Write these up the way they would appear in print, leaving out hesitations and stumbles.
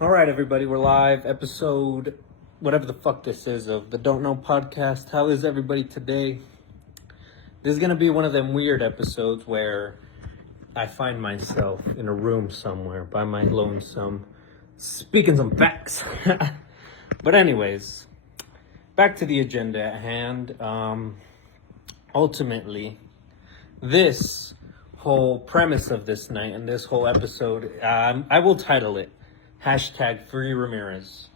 All right, everybody, we're live. Episode, whatever the fuck this is, of the Don't Know podcast. How is everybody today? This is going to be one of them weird episodes where I find myself in a room somewhere by my lonesome, speaking some facts. But anyways, back to the agenda at hand. Ultimately, this whole premise of this night and this whole episode, I will title it #FREERAMIREZ.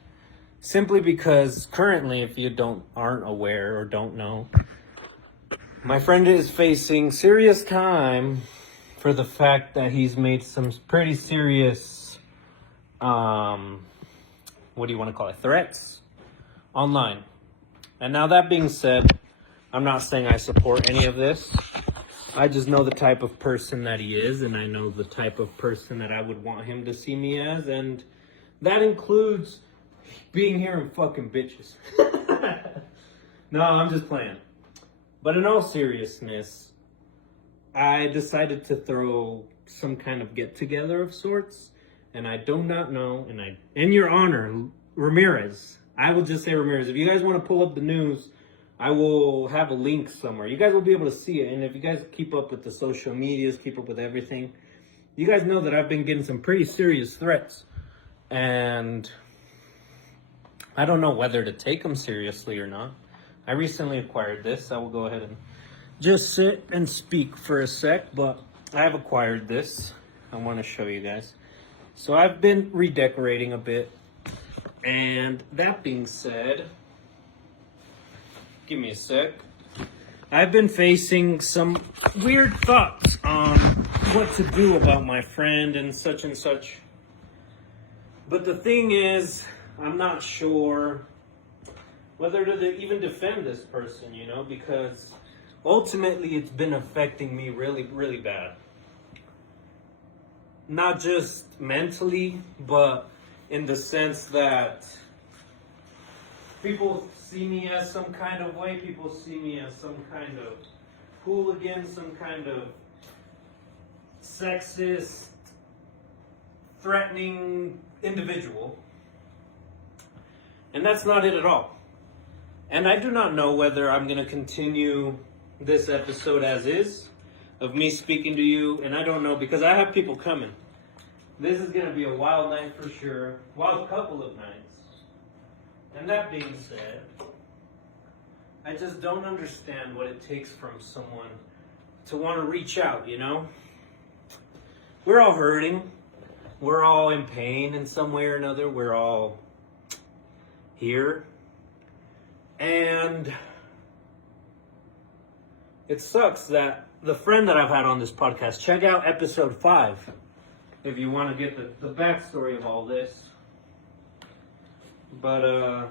Simply because currently, if you aren't aware or don't know, my friend is facing serious time for the fact that he's made some pretty serious, what do you want to call it, threats online. And now that being said, I'm not saying I support any of this. I just know the type of person that he is, and I know the type of person that I would want him to see me as, and that includes being here and fucking bitches. No, I'm just playing. But in all seriousness, I decided to throw some kind of get-together of sorts, and I do not know, and in your honor, Ramirez, I will just say Ramirez. If you guys want to pull up the news, I will have a link somewhere. You guys will be able to see it, and if you guys keep up with the social medias, keep up with everything, you guys know that I've been getting some pretty serious threats. And I don't know whether to take them seriously or not. I recently acquired this. I will go ahead and just sit and speak for a sec, but I have acquired this. I want to show you guys. So I've been redecorating a bit. And that being said, give me a sec. I've been facing some weird thoughts on what to do about my friend and such and such. But the thing is, I'm not sure whether to even defend this person, because ultimately it's been affecting me really, really bad. Not just mentally, but in the sense that people see me as some kind of way, people see me as some kind of hooligan, some kind of sexist, threatening individual, and that's not it at all. And I do not know whether I'm going to continue this episode as is, of me speaking to you, and I don't know, because I have people coming. This is going to be a wild night for sure, wild couple of nights. And that being said, I just don't understand what it takes from someone to want to reach out, We're all hurting. We're all in pain in some way or another. We're all here. And it sucks that the friend that I've had on this podcast, check out episode 5 if you want to get the backstory of all this. But,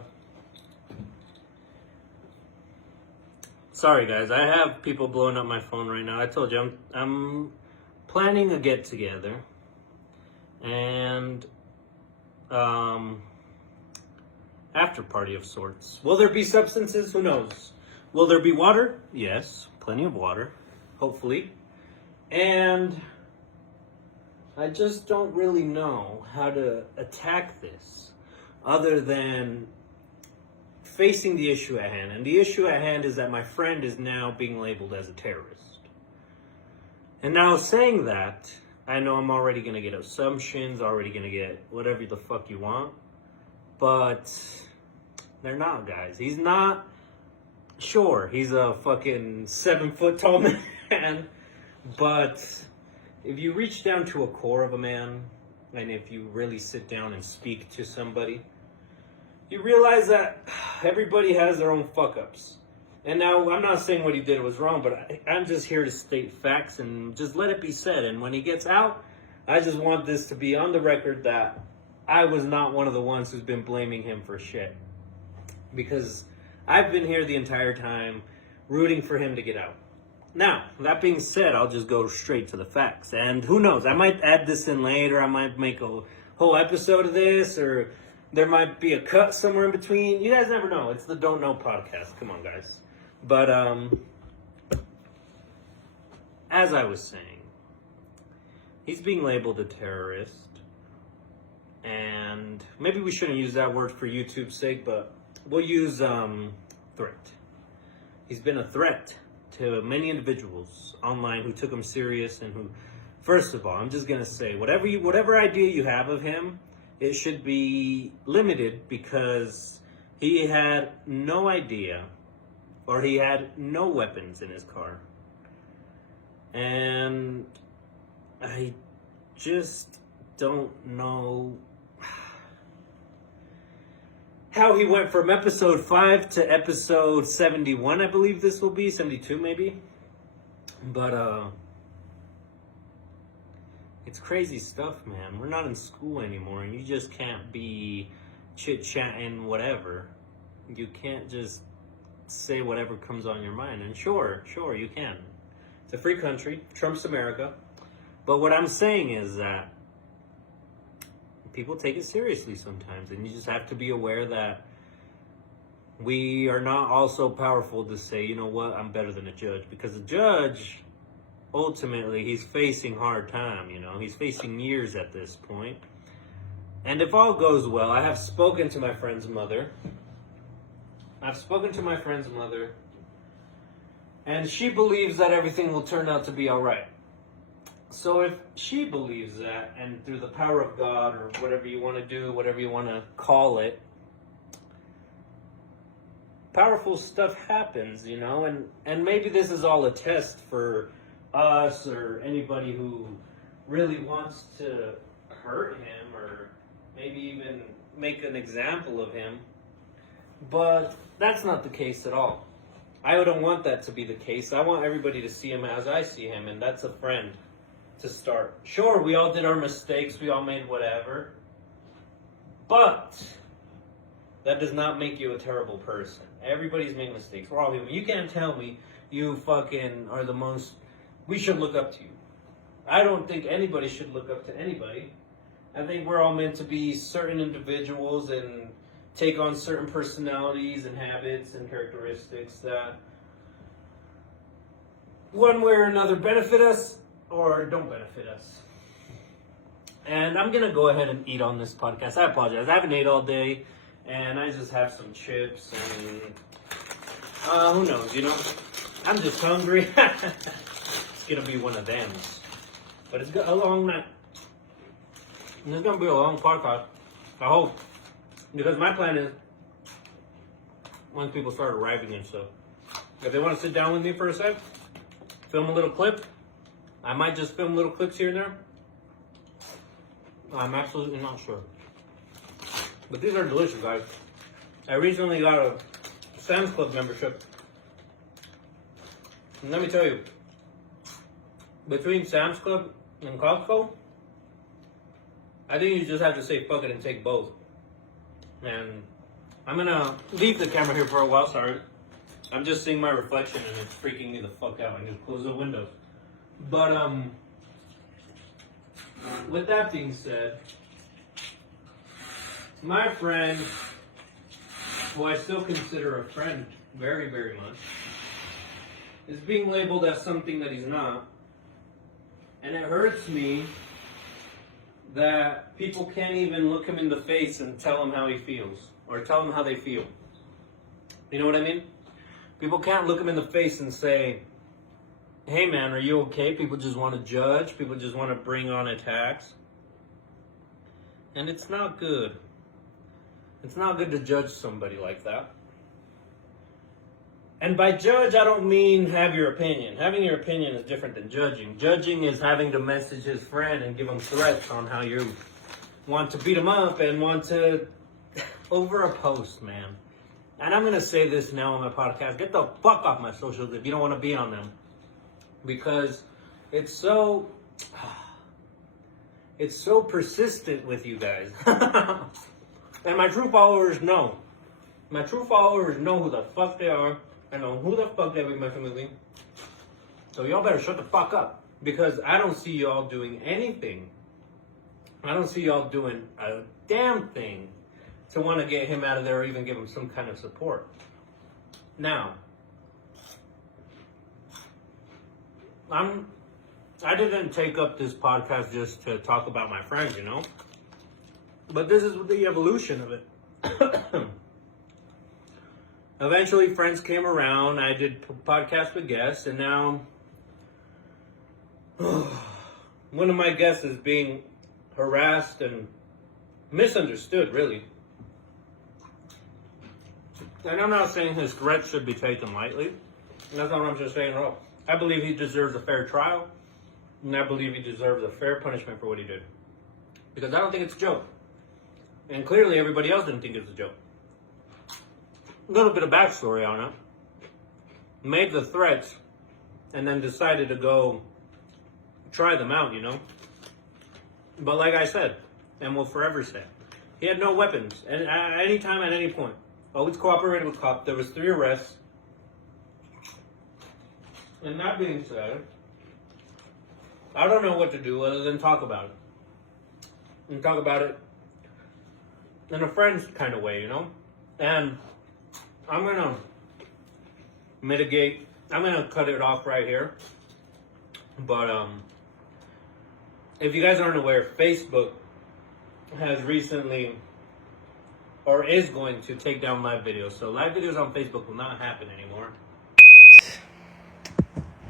sorry guys, I have people blowing up my phone right now. I told you, I'm planning a get-together. And after party of sorts. Will there be substances? Who knows? Will there be water? Yes, plenty of water, hopefully. And I just don't really know how to attack this other than facing the issue at hand. And the issue at hand is that my friend is now being labeled as a terrorist. And now saying that, I know I'm already going to get assumptions, already going to get whatever the fuck you want. But they're not, guys. He's not, sure, he's a fucking 7 foot tall man. But if you reach down to a core of a man, and if you really sit down and speak to somebody, you realize that everybody has their own fuck-ups. And now, I'm not saying what he did was wrong, but I'm just here to state facts and just let it be said. And when he gets out, I just want this to be on the record that I was not one of the ones who's been blaming him for shit. Because I've been here the entire time rooting for him to get out. Now, that being said, I'll just go straight to the facts. And who knows, I might add this in later. I might make a whole episode of this, or there might be a cut somewhere in between. You guys never know. It's the Don't Know podcast. Come on, guys. But, as I was saying, he's being labeled a terrorist, and and maybe we shouldn't use that word for YouTube's sake, but we'll use threat. He's been a threat to many individuals online who took him serious and who, first of all, I'm just gonna say, whatever idea you have of him, it should be limited, because he had no idea, or he had no weapons in his car. And I just don't know how he went from episode 5 to episode 71, I believe this will be, 72 maybe. But it's crazy stuff, man. We're not in school anymore, and you just can't be chit-chatting whatever. You can't just say whatever comes on your mind. And sure, you can. It's a free country. Trump's America. But what I'm saying is that people take it seriously sometimes, and you just have to be aware that we are not all so powerful to say, you know what, I'm better than a judge. Because a judge, ultimately, he's facing hard time, you know. He's facing years at this point. And if all goes well, I have spoken to my friend's mother. And she believes that everything will turn out to be all right. So if she believes that, and through the power of God, or whatever you want to do, whatever you want to call it, powerful stuff happens, you know, and maybe this is all a test for us or anybody who really wants to hurt him, or maybe even make an example of him. But that's not the case at all. I don't want that to be the case. I want everybody to see him as I see him, and that's a friend to start. Sure, we all did our mistakes, we all made whatever, but that does not make you a terrible person. Everybody's made mistakes. We're all human. You can't tell me you fucking are the most, we should look up to you. I don't think anybody should look up to anybody. I think we're all meant to be certain individuals and take on certain personalities and habits and characteristics that one way or another benefit us or don't benefit us. And I'm gonna go ahead and eat on this podcast. I apologize. I haven't ate all day, and I just have some chips and who knows, you know? I'm just hungry. It's gonna be one of them. But it's a long night. And it's gonna be a long podcast. I hope. Because my plan is, once people start arriving and stuff, if they want to sit down with me for a sec, film a little clip. I might just film little clips here and there. I'm absolutely not sure. But these are delicious, guys. I recently got a Sam's Club membership. And let me tell you, between Sam's Club and Costco, I think you just have to say fuck it and take both. And I'm gonna leave the camera here for a while, sorry. I'm just seeing my reflection and it's freaking me the fuck out. I just close the windows. But with that being said, my friend, who I still consider a friend very, very much, is being labeled as something that he's not. And it hurts me that people can't even look him in the face and tell him how he feels, or tell him how they feel. You know what I mean? People can't look him in the face and say, hey man, are you okay? People just want to judge. People just want to bring on attacks. And it's not good. It's not good to judge somebody like that. And by judge, I don't mean have your opinion. Having your opinion is different than judging. Judging is having to message his friend and give him threats on how you want to beat him up and want to over a post, man. And I'm going to say this now on my podcast. Get the fuck off my socials if you don't want to be on them. Because it's so persistent with you guys. And my true followers know. My true followers know who the fuck they are. I know who the fuck they be messing with me. So y'all better shut the fuck up. Because I don't see y'all doing anything. I don't see y'all doing a damn thing to want to get him out of there or even give him some kind of support. Now, I didn't take up this podcast just to talk about my friends, you know? But this is the evolution of it. Eventually, friends came around. I did podcasts with guests, and now one of my guests is being harassed and misunderstood, really. And I'm not saying his threats should be taken lightly. That's not what I'm just saying at all. I believe he deserves a fair trial, and I believe he deserves a fair punishment for what he did. Because I don't think it's a joke. And clearly everybody else didn't think it was a joke. A little bit of backstory on it. Made the threats, and then decided to go try them out, you know? But like I said, and will forever say, he had no weapons. And at any time, at any point. Always cooperated with cops. There was 3 arrests. And that being said, I don't know what to do other than talk about it. And talk about it in a friend's kind of way, you know? And I'm going to mitigate. I'm going to cut it off right here. But if you guys aren't aware, Facebook has recently, or is going to, take down live videos. So live videos on Facebook will not happen anymore.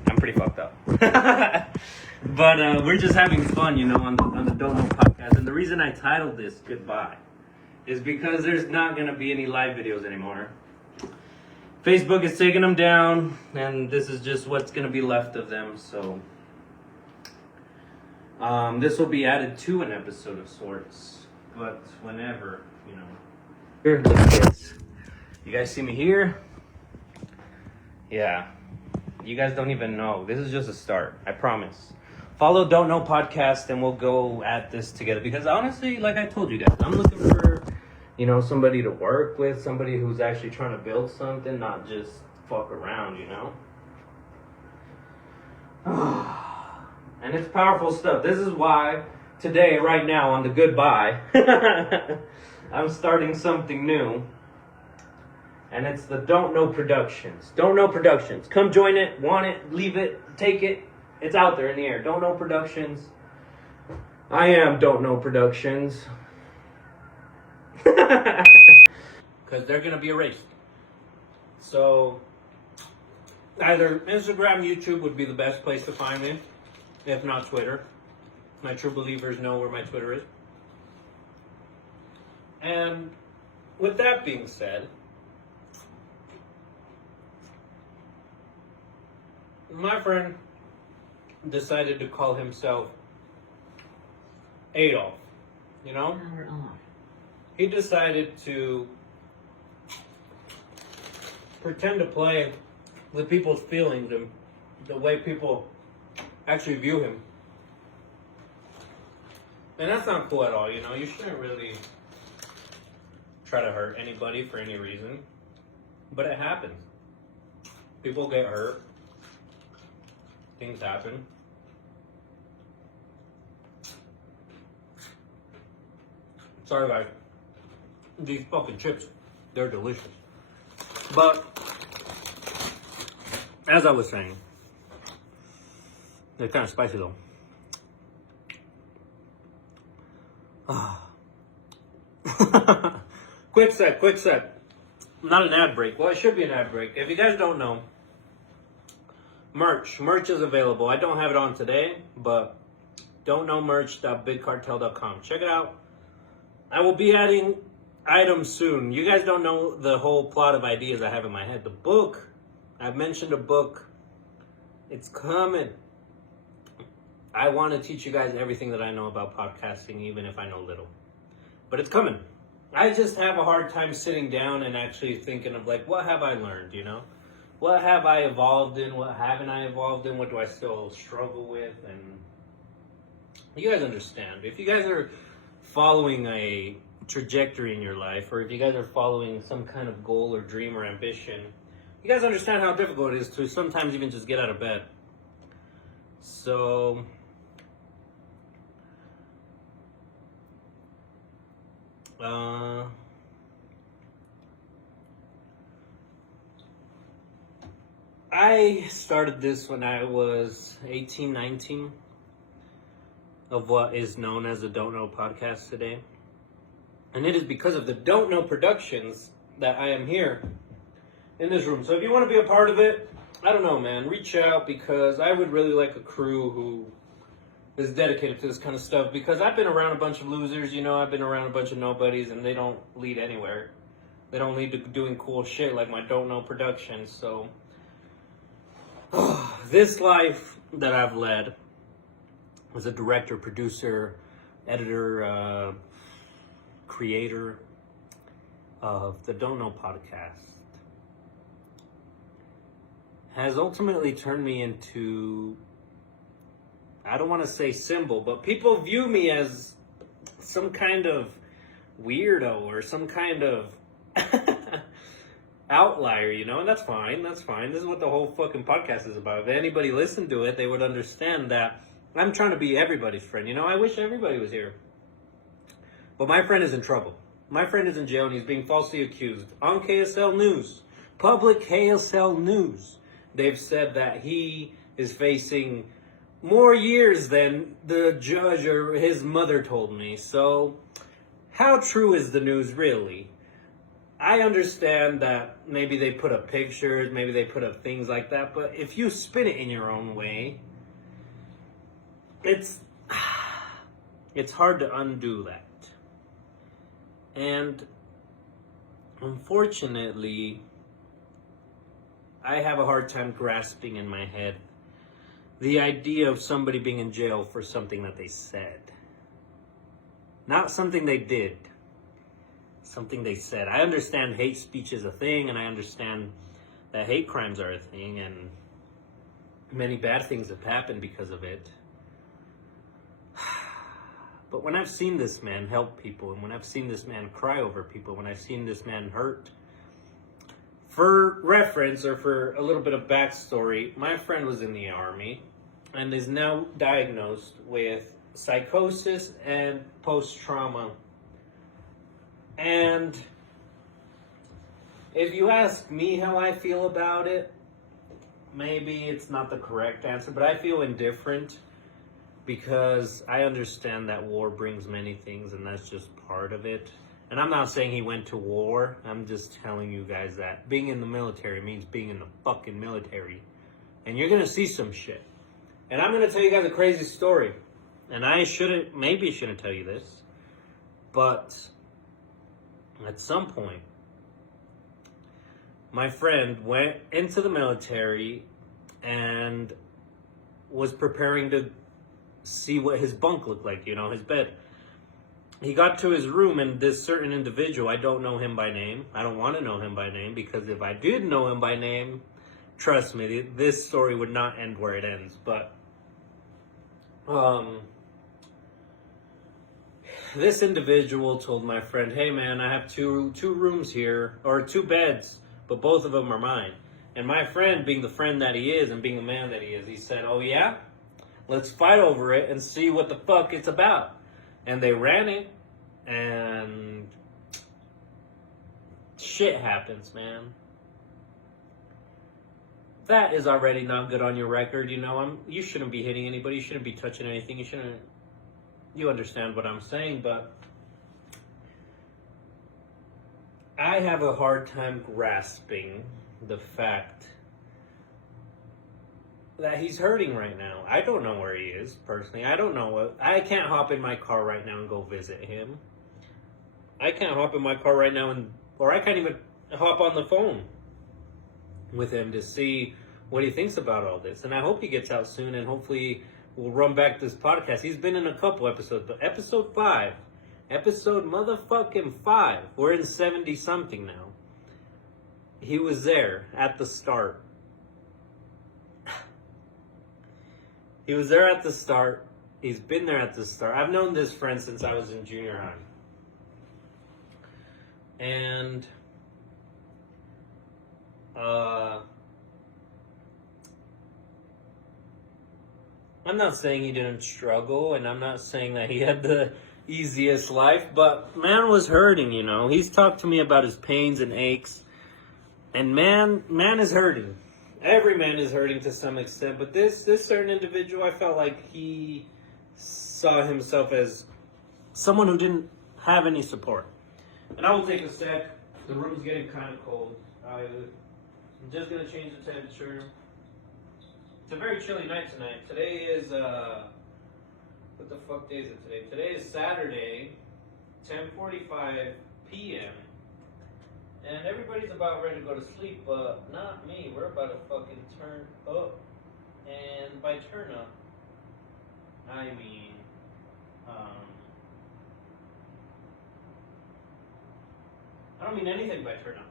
I'm pretty fucked up. But we're just having fun, you know, on the Don't Know podcast. And the reason I titled this Goodbye is because there's not going to be any live videos anymore. Facebook is taking them down, and this is just what's going to be left of them. So this will be added to an episode of sorts, but whenever, you know. Here, look at this. You guys see me here? Yeah. You guys don't even know. This is just a start. I promise. Follow Don't Know Podcast, and we'll go at this together. Because honestly, like I told you guys, I'm looking for, you know, somebody to work with, somebody who's actually trying to build something, not just fuck around, you know? And it's powerful stuff. This is why today, right now, on the Goodbye, I'm starting something new. And it's the Don't Know Productions. Don't Know Productions. Come join it, want it, leave it, take it. It's out there in the air. Don't Know Productions. I am Don't Know Productions. Because they're going to be erased. So, either Instagram, YouTube would be the best place to find me. If not Twitter. My true believers know where my Twitter is. And with that being said, my friend decided to call himself Adolf, you know? He decided to pretend to play with people's feelings and the way people actually view him. And that's not cool at all, you know? You shouldn't really try to hurt anybody for any reason. But it happens. People get hurt. Things happen. Sorry guys. These fucking chips, they're delicious. But, as I was saying, they're kind of spicy though. Quick sec. Not an ad break. Well, it should be an ad break. If you guys don't know, merch is available. I don't have it on today, but don'tknowmerch.bigcartel.com. Check it out. I will be adding items soon. You guys don't know the whole plot of ideas I have in my head. The book, I've mentioned a book. It's coming. I want to teach you guys everything that I know about podcasting, even if I know little. But it's coming. I just have a hard time sitting down and actually thinking of, like, what have I learned, you know? What have I evolved in? What haven't I evolved in? What do I still struggle with? And you guys understand. If you guys are following a trajectory in your life, or if you guys are following some kind of goal or dream or ambition, you guys understand how difficult it is to sometimes even just get out of bed. So I started this when I was 18, 19, of what is known as the Don't Know podcast today. And it is because of the Don't Know Productions that I am here in this room. So if you want to be a part of it, I don't know, man, reach out, because I would really like a crew who is dedicated to this kind of stuff, because I've been around a bunch of losers, you know, I've been around a bunch of nobodies, and they don't lead anywhere. They don't lead to doing cool shit like my Don't Know Productions. So this life that I've led as a director, producer, editor, creator of the Don't Know podcast has ultimately turned me into, I don't want to say symbol, but people view me as some kind of weirdo or some kind of outlier, you know, and that's fine. That's fine. This is what the whole fucking podcast is about. If anybody listened to it, they would understand that I'm trying to be everybody's friend. You know, I wish everybody was here. But my friend is in trouble. My friend is in jail and he's being falsely accused. On KSL News, public KSL News, they've said that he is facing more years than the judge or his mother told me. So how true is the news really? I understand that maybe they put up pictures, maybe they put up things like that, but if you spin it in your own way, it's hard to undo that. And unfortunately, I have a hard time grasping in my head the idea of somebody being in jail for something that they said. Not something they did. Something they said. I understand hate speech is a thing, and I understand that hate crimes are a thing, and many bad things have happened because of it. But when I've seen this man help people, and when I've seen this man cry over people, when I've seen this man hurt, for reference or for a little bit of backstory, my friend was in the Army and is now diagnosed with psychosis and post-trauma. And if you ask me how I feel about it, maybe it's not the correct answer, but I feel indifferent, because I understand that war brings many things, and that's just part of it. And I'm not saying he went to war. I'm just telling you guys that being in the military means being in the fucking military. And you're going to see some shit. And I'm going to tell you guys a crazy story. And I maybe shouldn't tell you this, but at some point, my friend went into the military and was preparing to see what his bunk looked like, you know, his bed. He got to his room, and this certain individual, I don't know him by name. I don't want to know him by name, because if I did know him by name, trust me, this story would not end where it ends. But this individual told my friend, hey man, I have two rooms here, or two beds, but both of them are mine. And my friend, being the friend that he is and being the man that he is, he said, oh yeah? Let's fight over it and see what the fuck it's about. And they ran it, and shit happens, man. That is already not good on your record, you know. You shouldn't be hitting anybody. You shouldn't be touching anything. You understand what I'm saying, but I have a hard time grasping the fact that he's hurting right now. I don't know where he is, personally. I don't know. I can't hop in my car right now and go visit him. I can't hop in my car right now or I can't even hop on the phone with him to see what he thinks about all this. And I hope he gets out soon, and hopefully we'll run back this podcast. He's been in a couple episodes, but episode motherfucking 5. We're in 70 something now. He was there at the start. He was there at the start. He's been there at the start. I've known this friend since I was in junior high. And I'm not saying he didn't struggle, and I'm not saying that he had the easiest life, but man was hurting, you know. He's talked to me about his pains and aches, and man is hurting. Every man is hurting to some extent, but this certain individual, I felt like he saw himself as someone who didn't have any support. And I will take a sec. The room's getting kind of cold. I'm just going to change the temperature. It's a very chilly night tonight. Today is, what the fuck day is it today? Today is Saturday, 10:45 p.m. And everybody's about ready to go to sleep, but not me. We're about to fucking turn up. And by turn up, I mean, I don't mean anything by turn up.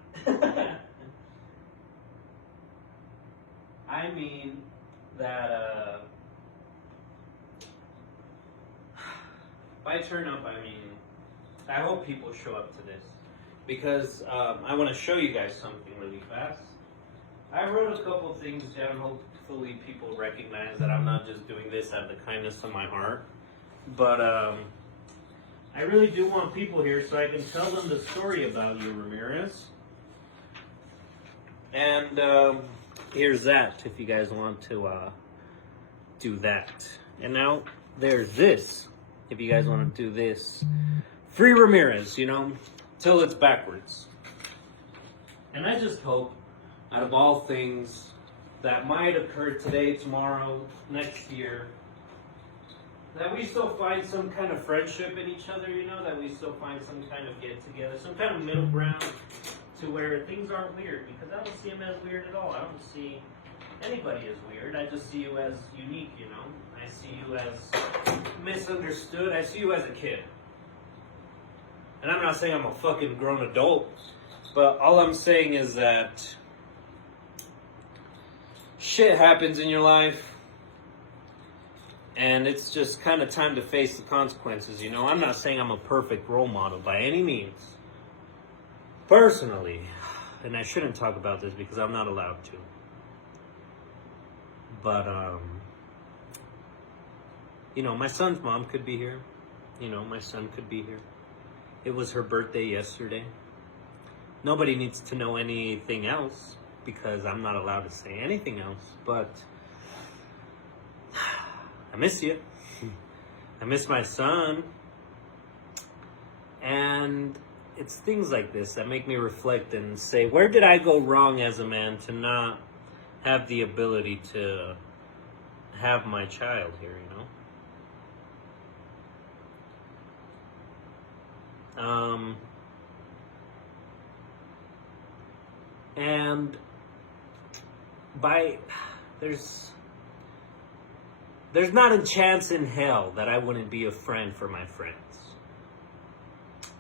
I mean that, by turn up, I mean, I hope people show up to this. Because I want to show you guys something really fast. I wrote a couple of things down. Hopefully people recognize that I'm not just doing this out of the kindness of my heart. But I really do want people here so I can tell them the story about you, Ramirez. And here's that, if you guys want to do that. And now there's this, if you guys want to do this. Free Ramirez, you know, till it's backwards. And I just hope, out of all things that might occur today, tomorrow, next year, that we still find some kind of friendship in each other, you know, that we still find some kind of get together, some kind of middle ground to where things aren't weird, because I don't see them as weird at all. I don't see anybody as weird. I just see you as unique, you know. I see you as misunderstood. I see you as a kid. And I'm not saying I'm a fucking grown adult, but all I'm saying is that shit happens in your life, and it's just kind of time to face the consequences, you know. I'm not saying I'm a perfect role model by any means. Personally, and I shouldn't talk about this because I'm not allowed to. But, you know, my son's mom could be here. You know, my son could be here. It was her birthday yesterday. Nobody needs to know anything else because I'm not allowed to say anything else, but I miss you. I miss my son. And it's things like this that make me reflect and say, where did I go wrong as a man to not have the ability to have my child here, you know? And there's not a chance in hell that I wouldn't be a friend for my friends.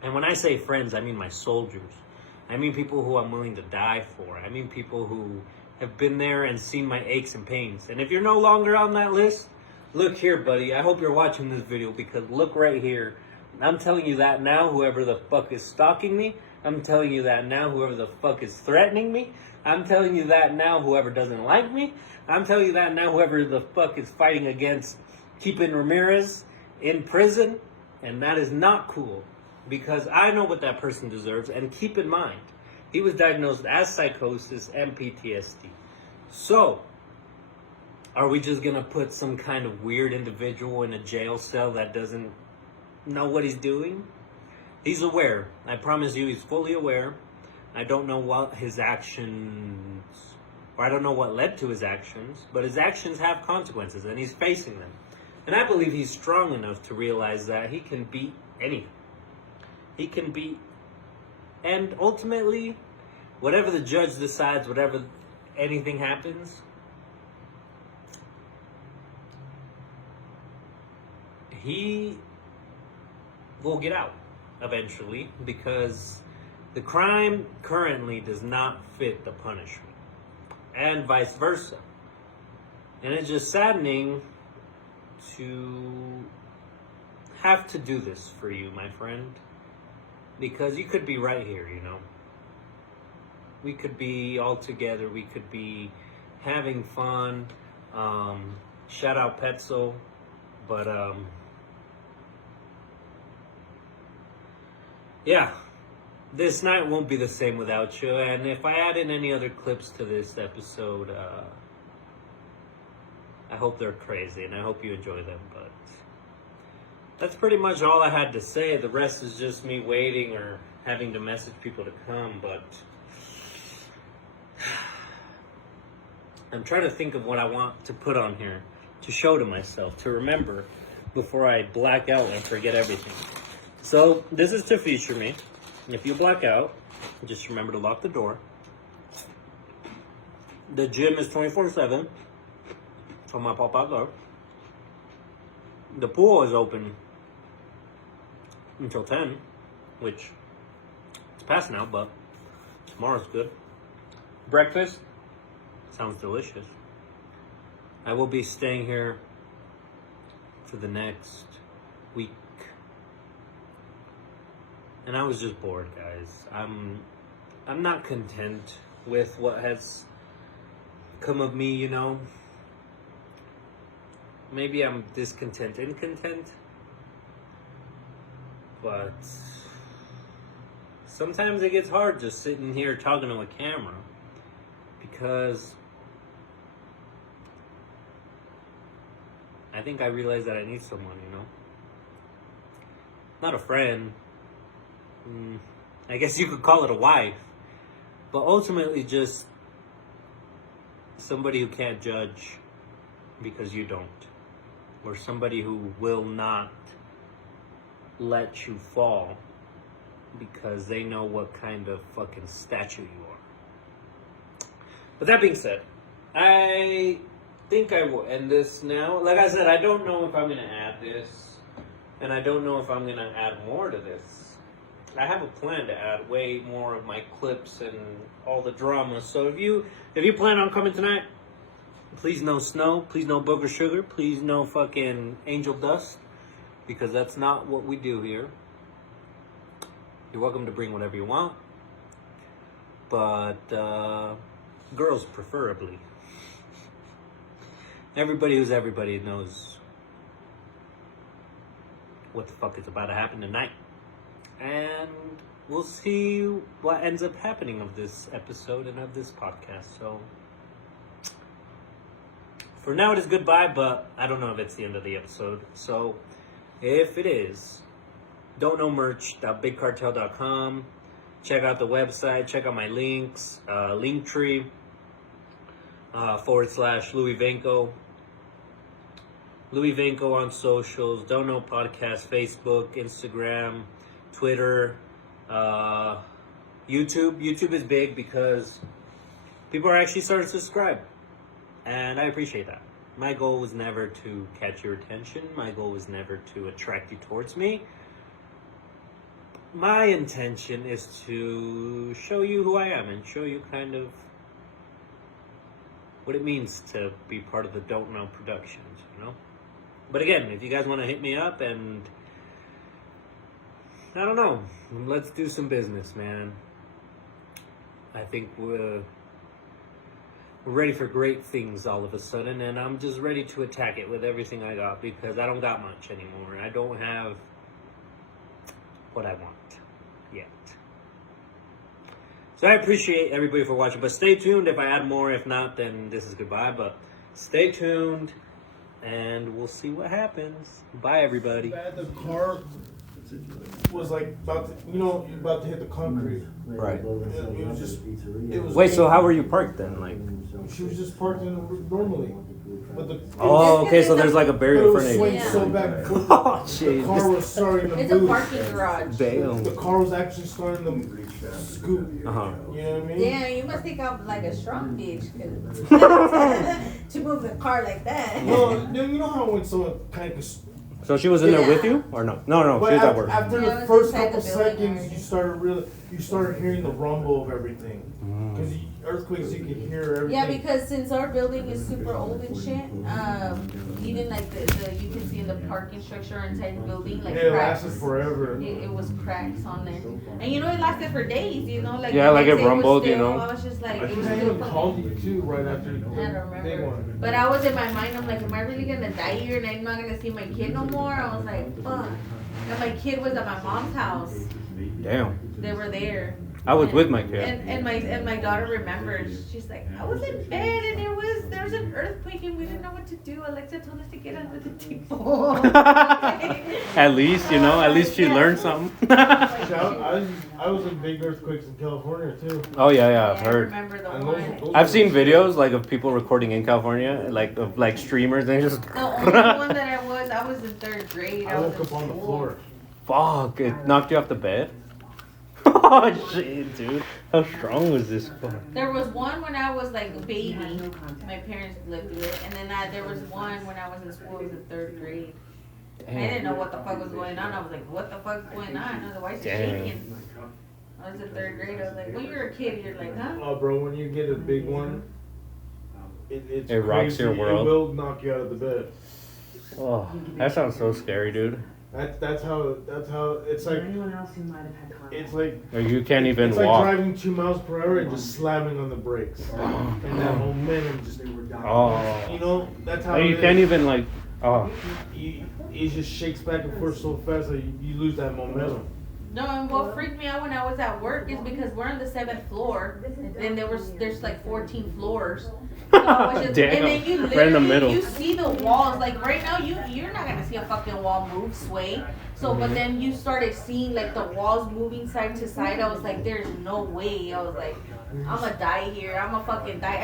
And when I say friends, I mean my soldiers. I mean people who I'm willing to die for. I mean people who have been there and seen my aches and pains. And if you're no longer on that list, look here, buddy. I hope you're watching this video because look right here. I'm telling you that now, whoever the fuck is stalking me. I'm telling you that now, whoever the fuck is threatening me. I'm telling you that now, whoever doesn't like me. I'm telling you that now, whoever the fuck is fighting against keeping Ramirez in prison. And that is not cool. Because I know what that person deserves. And keep in mind, he was diagnosed as psychosis and PTSD. So, are we just going to put some kind of weird individual in a jail cell that doesn't know what he's doing? He's aware. I promise you, he's fully aware. I don't know what his actions, or I don't know what led to his actions, but his actions have consequences, and he's facing them. And I believe he's strong enough to realize that he can beat anything. He can beat, and ultimately, whatever the judge decides, whatever anything happens, he will get out eventually because the crime currently does not fit the punishment, and vice versa. And it's just saddening to have to do this for you, my friend, because you could be right here, you know. We could be all together. We could be having fun. Shout out Petzo. But, yeah, this night won't be the same without you. And if I add in any other clips to this episode, I hope they're crazy and I hope you enjoy them. But that's pretty much all I had to say. The rest is just me waiting or having to message people to come, but I'm trying to think of what I want to put on here to show to myself, to remember before I black out and forget everything. So this is to feature me. If you black out, just remember to lock the door. The gym is 24/7 on my pop-out door. The pool is open until 10, which it's past now, but tomorrow's good. Breakfast sounds delicious. I will be staying here for the next week. And I was just bored, guys. I'm not content with what has come of me, you know. Maybe I'm discontent and content. But sometimes it gets hard just sitting here talking to a camera, because I think I realized that I need someone, you know. Not a friend. I guess you could call it a wife. But ultimately just somebody who can't judge because you don't. Or somebody who will not let you fall because they know what kind of fucking statue you are. But that being said, I think I will end this now. Like I said, I don't know if I'm going to add this, and I don't know if I'm going to add more to this. I have a plan to add way more of my clips and all the drama. So if you plan on coming tonight, please no snow, please no booger sugar, please no fucking angel dust, because that's not what we do here. You're welcome to bring whatever you want, but girls preferably. Everybody who's everybody knows what the fuck is about to happen tonight. And we'll see what ends up happening of this episode and of this podcast. So for now it is goodbye, but I don't know if it's the end of the episode. So if it is, don'tknowmerch.bigcartel.com. Check out the website, check out my links, Linktree, / Louis Venko. Louis Venko on socials, Don't Know Podcast, Facebook, Instagram, Twitter, YouTube. YouTube is big because people are actually starting to subscribe, and I appreciate that. My goal was never to catch your attention. My goal was never to attract you towards me. My intention is to show you who I am and show you kind of what it means to be part of the Don't Know Productions, you know? But again, if you guys want to hit me up and I don't know, let's do some business, man. I think we're ready for great things all of a sudden, and I'm just ready to attack it with everything I got, because I don't got much anymore. I don't have what I want yet. So I appreciate everybody for watching, but stay tuned if I add more. If not, then this is goodbye, but stay tuned and we'll see what happens. Bye, everybody. The car was like about to, about to hit the concrete. Right. It was just. It was. Wait, so how were you parked then? Like, she was just parked in normally, but the. oh, okay, so there's like a barrier in front of you. Swaying so back and forth. Oh, The jeez. car was starting to It's move. a parking garage. Damn. The car was actually starting to scoot. Uh-huh. You know what I mean? Damn, you must think I'm like a strong bitch 'cause to move the car like that. No, you know how when someone kind of. So she was in there Yeah. with you, or no? No, But she was at work. after Yeah, it the was first inside couple the building seconds, already. you started hearing the rumble of everything. Because earthquakes, you can hear everything. Yeah, because since our building is super old and shit, even like the you can see in the parking structure inside the building, like it cracks. lasted forever. It was cracks on there, and it lasted for days. Like Yeah, the like next it day was rumbled, still, know. I was just like, I it think was I still even called you fucking. too right after the I don't big remember, one. but I was in my mind. I'm like, am I really gonna die here and I'm not gonna see my kid no more? I was like, fuck. And my kid was at my mom's house. Damn. They were there. I was with my kid. And my daughter remembers. She's like, I was in bed and there was an earthquake and we didn't know what to do. Alexa told us to get under the table. At least, you know, at least she learned something. I was in big earthquakes in California too. Oh yeah, I've I heard. remember the And one. those I've seen videos like of people recording in California, like of like streamers. They just The only one that I was in third grade. I was woke in up on the school. floor. fuck. It knocked you off the bed. Oh shit, dude. How strong was this fuck? There was one when I was like a baby. My parents lived through it. And then there was one when I was in school. I was in third grade. I didn't know what the fuck was going on. I was like, what the fuck's going on? I was like, why is it shaking? I was in third grade. I was like, when you're a kid, you're like, huh? Oh, bro, when you get a big one, it's It rocks crazy. your world. It will knock you out of the bed. Oh, that sounds so scary, dude. That's how it's like. It's like Or you can't even it's like walk. driving 2 miles per hour and just slamming on the brakes, and that momentum just. Oh. You know, that's how. Oh, you it can't is. even like. Oh. It just shakes back and forth so fast that you lose that momentum. No, and what freaked me out when I was at work is because we're on the 7th floor, and there's like 14 floors. So I was just, Damn, and then you right in the literally middle. you see the walls. Like right now, you're not gonna see a fucking wall move, sway. So, but then you started seeing like the walls moving side to side. I was like, there's no way. I was like, I'm gonna die here. I'm gonna fucking die.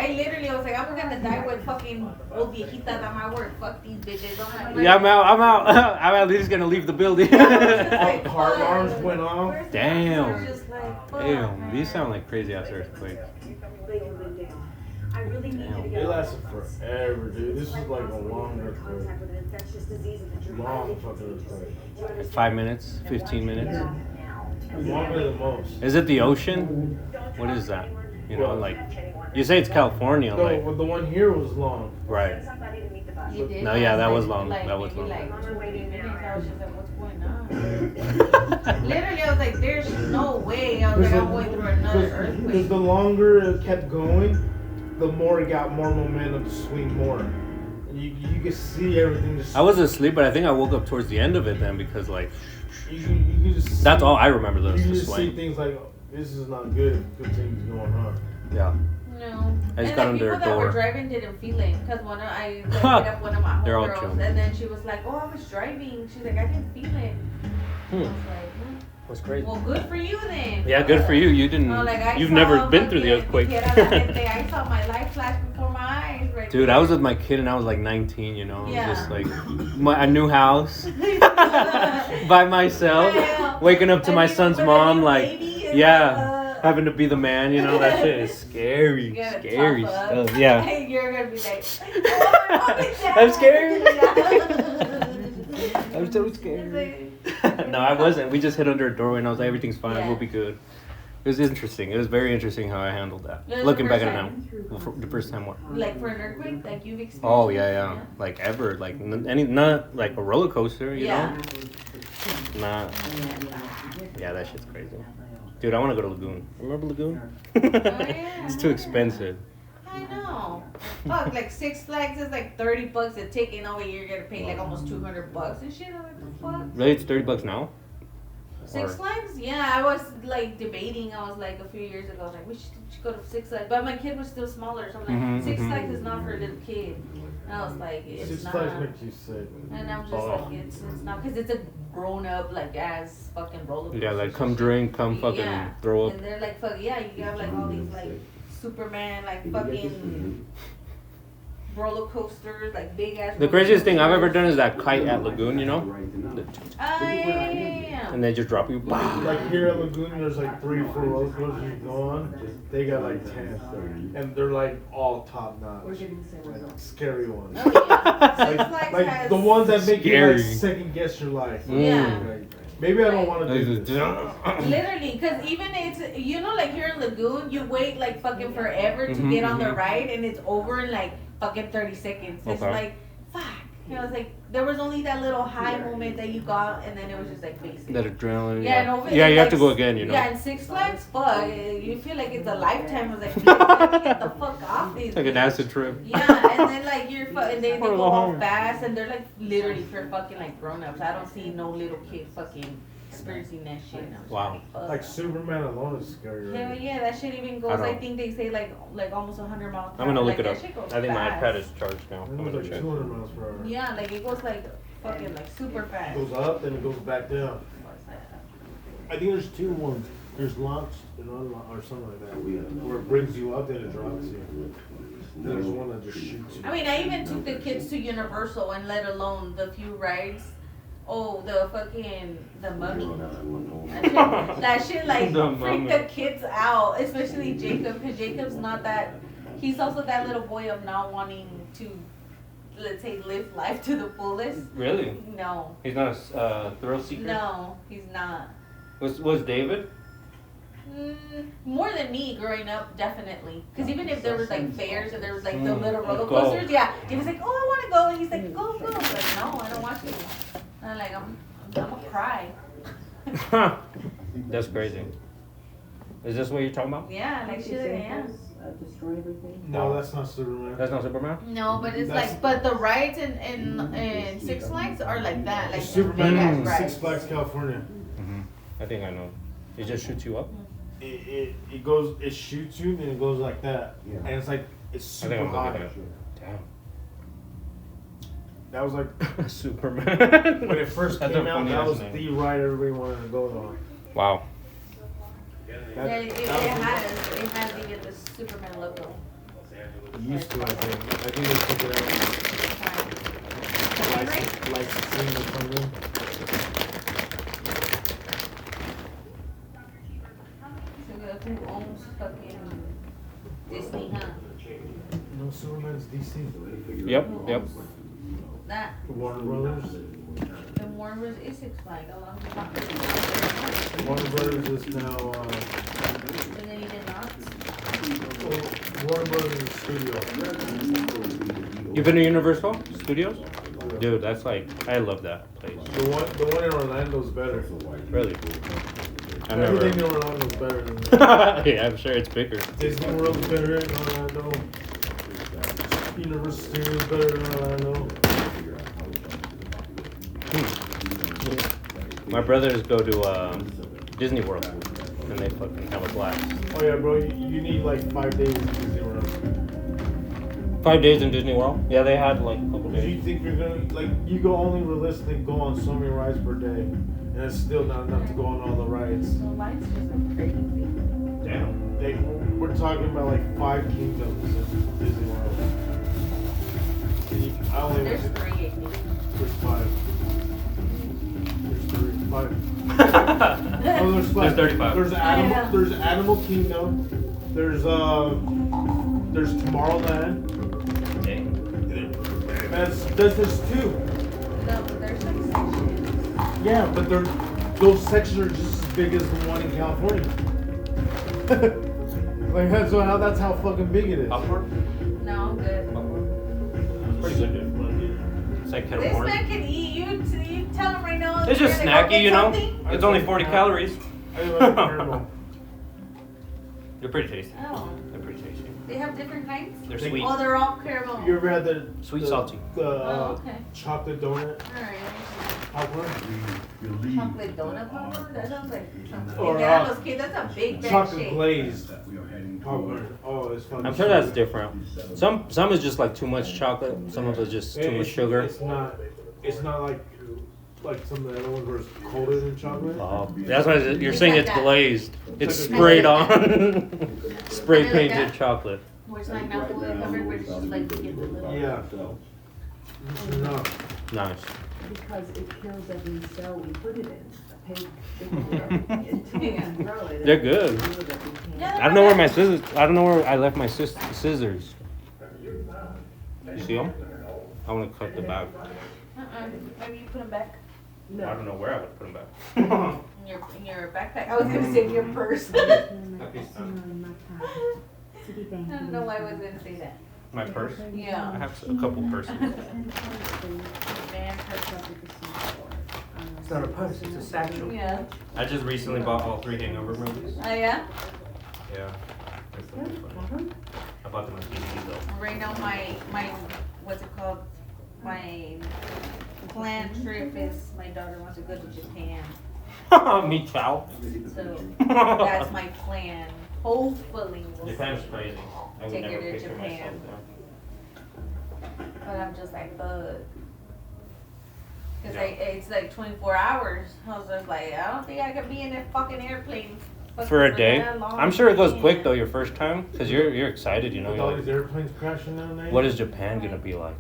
I was like, I'm gonna die with fucking old viejitas at my work. Fuck these bitches. I'm like, Yeah, I'm out. I'm at least gonna leave the building. like, Car fuck. alarms went off. I was Damn. just like, fuck, Damn, these man. sound like crazy ass earthquakes. I really need you to It get lasted forever, dude. This is like a long earthquake. Long fucking earthquake. Like 5 minutes, 15 minutes. Longer than most. Is it the ocean? What is that? You know, like you say it's California, No, like well, the one here was long. right. You did No, yeah, last, that like- was long. Like, That was maybe long. like 2 minutes. I was just like, what's going on? Literally, I was like, there's no way. I was like, I'm going through another Because earthquake. the longer it kept going, the more it got more momentum to swing more. And you could see everything just. I was asleep, but I think I woke up towards the end of it then because like You can just. that's see, all I remember You was can the just see swing. things like, oh, this is not good. Good things going on. Yeah. No. I just And got the under people a that door. were driving didn't feel it. Because I like, hit up one of my They're all homegirls, chill. and then she was like, oh, I was driving. She's like, I didn't feel it. I was like, That's crazy. well, good for you then. Yeah, good for you. You didn't. Oh, like, I You've saw never been through the fucking earthquake. Tierra de Gente. I saw my life flash before my eyes. Right Dude, there. I was with my kid and I was like 19. You know, Yeah. just like a new house by myself, Yeah. waking up to And my you son's with a mom, new like baby and, yeah, having to be the man. You know, that shit is scary, You gotta scary tough up. stuff. Yeah. You're gonna be like, oh, my mom is down. I'm scared. Yeah. I'm so scared. No, I wasn't. We just hit under a doorway and I was like, everything's fine. Yeah. We'll be good. It was interesting. It was very interesting how I handled that. Yeah, Looking the back first at it now. time. Well, for the first time, what? Like for an earthquake, like you've experienced. Oh yeah. Like ever, like not like a roller coaster, you Yeah. know? Not. Yeah, that shit's crazy. Dude, I want to go to Lagoon. Remember Lagoon? yeah. It's too expensive. I know. Fuck, like Six Flags is like $30 a ticket, and over here you're gonna pay like almost $200 and shit. I'm like, the fuck? Really, it's $30 now. Six Or- Flags? Yeah, I was like debating. I was like a few years ago, I was like, we should go to Six Flags. But my kid was still smaller, so I'm like, Mhm, Six mhm. Flags is not for a little kid. And I was like, it's Six not. Flags makes you sick. And I'm just Oh. like, it's not, because it's a grown up, like, ass fucking roller coaster. Yeah, like come drink, come fucking Yeah. throw up. And they're like, fuck, yeah, you have like all these, like, Superman, like, fucking roller coasters, like, big ass. The craziest thing I've ever done is that kite at Lagoon, you know? Yeah. And they just drop you. Bah. Like here at Lagoon, there's like 3 or 4 roller coasters you go on. They got like 10, and they're like all top notch, like scary ones. Oh, yeah. Six Like, Flags like has. the ones that make you Scary. like second guess your life. Yeah. Like, maybe I don't want to do this. Literally, because even it's, you know, like here in Lagoon, you wait like fucking forever to Mhm, get on the mhm. ride, and it's over in like fucking 30 seconds. It's Okay. like, fuck. You know, it's like, there was only that little high moment that you got, and then it was just like basic. That adrenaline. Yeah, and over Yeah, in, you have like, to go again, you know? Yeah, and Six Flags, fuck, you feel like it's a lifetime. I was like, bitch, get the fuck off these. It's like an acid trip. Yeah, and then like you're and they Wanna go go all home. fast, and they're like literally for fucking like grown ups. I don't see no little kid fucking experiencing that shit. And I was Wow. Like Superman alone is scary. Hell Right? yeah, that shit even goes. I don't I know. think they say like almost 100 miles per I'm gonna hour. look Like, it up. that shit goes I think my fast. iPad is charged now. It I'm goes gonna like check. 200 miles per hour. Yeah, like it goes like fucking like super It fast. goes up, then it goes back down. I think there's two ones. There's launch and unlaunch or something like that. Where it brings you up, then it drops you. There's one that just shoots you. I mean, I even took the kids to Universal and let alone the few rides. Oh, the mummy. That shit like The freaked mummy. the kids out, especially Jacob, because Jacob's not that. He's also that little boy of not wanting to, let's say, live life to the fullest. Really? No, He's not a thrill seeker? no, he's not. Was David? More than me growing up, definitely. Because even if there was like fairs or there was like the little roller let's coasters, go. yeah, he was like, "Oh, I want to go," and he's like, "Go, go." I was like, "No, I don't want to." And I'm like, I'm gonna cry. That's crazy. Is this what you're talking about? Yeah, like shit, yeah. Destroy everything. No, that's not Superman. That's not Superman? No, but it's That's- like, but the rides in Six Flags are like that, like Superman big ass in rides. Six Flags, California. I think I know. It just shoots you up? It goes, it shoots you, then it goes like that, and it's like it's I think super I'm high. looking at it. Damn. That was like Superman. when it first That's came a out. funny That ass was name. the ride everybody wanted to go on. Wow. Yeah, it has even the Superman logo. Used to, I think. I think they took it out. Like 16 or something. So who owns fucking Disney, huh? No, Superman's DC. Yep, Who yep. owns that? Warner Brothers. And Warner Bros. Is Six Flags. A lot of them. Warner Brothers is now. And then he did not. Warner Brothers is a studio. You've been to Universal Studios? Dude, that's like, I love that place. The one in Orlando's better. Really? I've never. Everything in Orlando's better than that. Yeah, I'm sure it's bigger. Disney World's better in Orlando. Universal Studios better in Orlando. My brothers go to Disney World, and they fucking have a blast. Oh yeah, bro, you need like 5 days in Disney World. 5 days in Disney World? Yeah, they had like a couple Because days. you think you're gonna, like, you go only realistically go on so many rides per day. And it's still not enough to go on all the rides. So lights just like crazy. Damn. We're talking about like 5 kingdoms in Disney World. And I only There's went to, 3, I think. there's 5. There's 5. Oh, there's 5. There's 35. There's Animal Kingdom. There's Tomorrowland. Dang. That's just 2. No, but there's like sections. Yeah, but those sections are just as big as the one in California. Like that's how fucking big it is. Upward? No, I'm good. Pretty good, dude. It's like kind of This boring. man can eat. You tell him right now. It's just you're gonna go snacky, get you know? something? It's only 40 calories. I like caramel. They're pretty tasty. Oh, They're pretty tasty. they have different kinds. They're They- sweet. Oh, they're all caramel. You ever had the Sweet, salty. Oh, okay. chocolate donut All right. popcorn? Chocolate donut popcorn? That sounds like something. Or, Yeah, those kids, that's a big bag Chocolate shake. glazed popcorn. Oh, it's fun. I'm sure that's different. Some is just like too much chocolate. Some of it's just too much sugar. It's not like some of the other ones where it's coated in chocolate. Oh, that's why you're saying like it's that. glazed. It's like a- sprayed on. Spray Kinda like painted that? chocolate. Where it's like not fully covered, but it's just like you get the little. Yeah. No. Nice. Because it kills every cell we put it in. It They're good. Yeah, I don't know where my scissors. I don't know where I left my scissors. You see them? I want to cut the back. Maybe you put them back I don't know where I would put them back. in your backpack. I was gonna say in your purse. I don't know why I was gonna say that. My purse. I Yeah. have a couple purses. Man, purse. It's not a purse, it's a satchel. Yeah. I just recently bought all 3 Hangover movies. Oh yeah. Yeah. They're pretty funny. I bought them on DVD though. Right now, my what's it called? My planned trip is my daughter wants to go to Japan. Me chow. So that's my plan. Hopefully we'll Japan's see. crazy. I would Take never her to picture Japan. myself But I'm just like, because Yeah. it's like 24 hours. I was just like, I don't think I could be in that fucking airplane there. For a day? that long. I'm sure it goes quick Yeah. though your first time. Because you're excited, you know. With You're all like, these airplanes crashing down there. what is Japan gonna be like?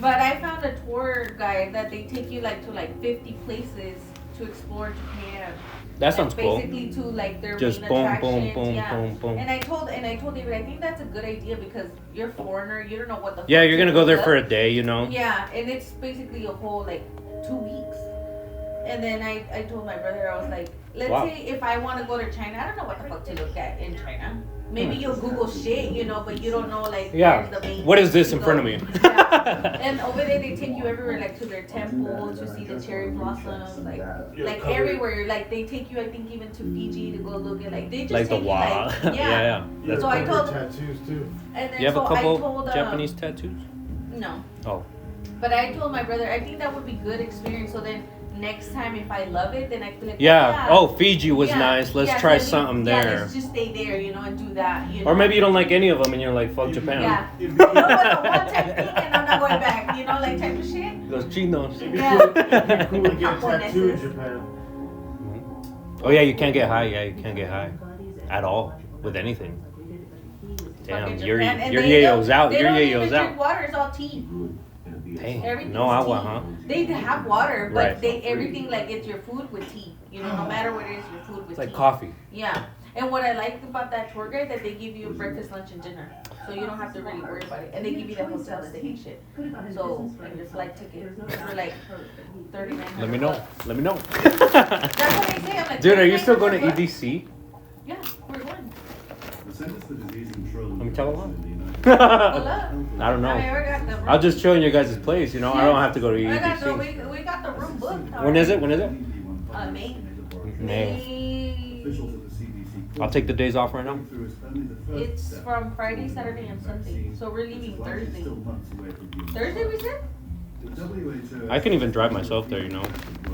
But I found a tour guide that they take you like to like 50 places to explore Japan. That sounds And cool. basically to like their Just main boom, attractions. boom, boom, yeah. boom, boom. And I told David, I think that's a good idea because you're a foreigner, you don't know what the Yeah, fuck you're to gonna go look there up. for a day, you know. Yeah, and it's basically a whole like 2 weeks. And then I told my brother, I was like, let's Wow. say if I want to go to China, I don't know what the fuck to look at in China. Maybe you'll Google shit, you know, but you don't know like Yeah. where's the main What is this to in front go. of me? Yeah. And over there they take you everywhere, like to their temple to see the cherry blossoms, like You're like covered. everywhere. Like they take you, I think, even to Fiji to go look at like they just Like the take you, wall. like, yeah. You're So I covered told- tattoos too. And then You have so a couple I told, Japanese tattoos? No. Oh. But I told my brother, I think that would be good experience. So then next time, if I love it, then I feel like, Yeah. Oh, Fiji was yeah, nice. Let's yeah, try so something yeah, there. let's just stay there, you know, and do that. You know? Or maybe you don't like any of them and you're like, fuck Japan. Yeah. It'd No, be, but the one time thing, and I'm not going back. You know, like type of shit. Those chinos. it'd be Yeah. cool, it'd be cool to get a Japoneses. tattoo in Japan. Oh yeah, you can't get high. Yeah, you can't get high at all with anything. Damn, Fucking your Japan. And your they yayo's don't- out. They Your don't even yayo's drink out. water. It's all tea. Hey, Everything's no agua, tea. huh? They have water, but Right. they everything like it's your food with tea. You know, no matter what it is, your food with It's like tea. coffee. Yeah. And what I like about that tour guide that they give you breakfast, lunch, and dinner, so you don't have to really worry about it. And they give you the hotel stay and shit. So and your flight ticket for like $39. Let me know. Let me know. That's what they say. I'm like, Dude, are you still going to $39? EDC? Yeah, we're going. Let me tell her Pull what. up. I don't know. I mean, we got the room. I'll just chill in your guys' place, you know. I don't have to go to I got the, EDC. we got the room booked. When is it? When is it? May. May. May. I'll take the days off right now. It's from Friday, Saturday, and Sunday. So we're leaving Thursday. Thursday, we said? I can even drive myself there, you know.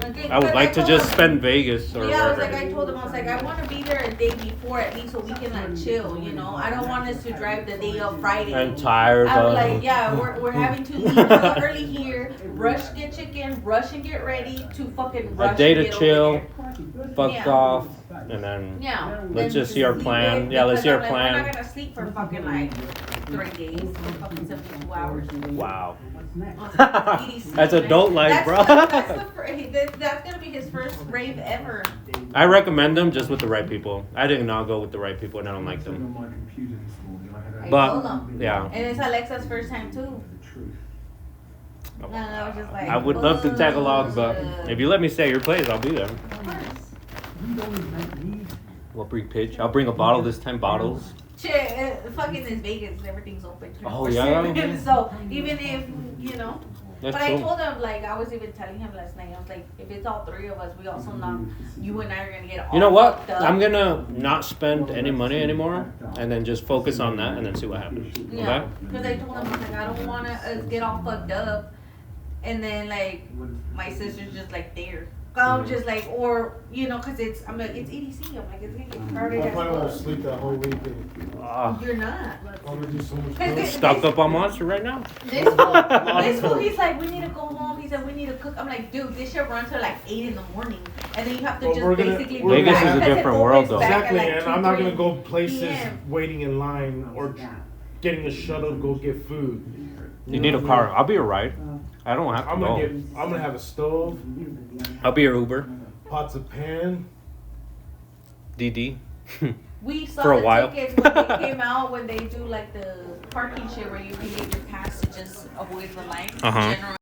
Okay, I would but like to told just him- spend Vegas or Yeah, I was wherever. like, I told him, I was like, I want to be there a day before at least so we can like chill, you know. I don't want us to drive the day of Friday. I'm tired. I'm like, yeah, we're having to leave real early here, rush get chicken, rush and get ready to fucking rush A day and to get chill, over fuck Yeah. off, and then Yeah. Let's then just see our sleep plan. it, Yeah, let's see our because I'm like, plan. We're not gonna sleep for fucking like 3 days, for fucking 72 hours. wow. EDC, That's man. adult life, That's bro. That's gonna be his first rave ever. I recommend them just with the right people. I did not go with the right people, and I don't like them. I But told him. yeah, And it's Alexa's first time too. And I was just like, I would love to tag along, but if you let me stay at your place, I'll be there. Of course. We'll bring pitch. I'll bring a bottle this time. Bottles. Shit, fucking in Vegas, everything's open. Oh, yeah? So even if you know, That's but I cool. told him like I was even telling him last night. I was like, if it's all 3 of us, we also know you and I are gonna get all. You know what? fucked up. I'm gonna not spend any money anymore, and then just focus on that, and then see what happens. Yeah, Okay? because I told him I was like, I don't want to get all fucked up, and then like my sister's just like there. I'm just like, or you know, cause I'm like, it's EDC. I'm like, it's gonna get crowded I as probably won't fuck. sleep that whole weekend. You're not. I'm gonna do so much Cause work. this- Stocked up on Monster right now. This fool, he's like, we need to go home. He said, we need to cook. I'm like, dude, this shit runs till like 8 in the morning, and then you have to Well, just we're gonna- basically. we're be Vegas back is a because it different opens world, though. back at, Exactly, like, and 2, I'm not 3 gonna go places PM. waiting in line or getting a shuttle to go get food. You need a car. I'll be your ride. I don't have to I'm go. gonna have a stove, I'll be your Uber. pots of pan. DD. We saw For a the while. tickets when they came out when they do like the parking shit where you can get your pass to just avoid the line. Uh-huh. General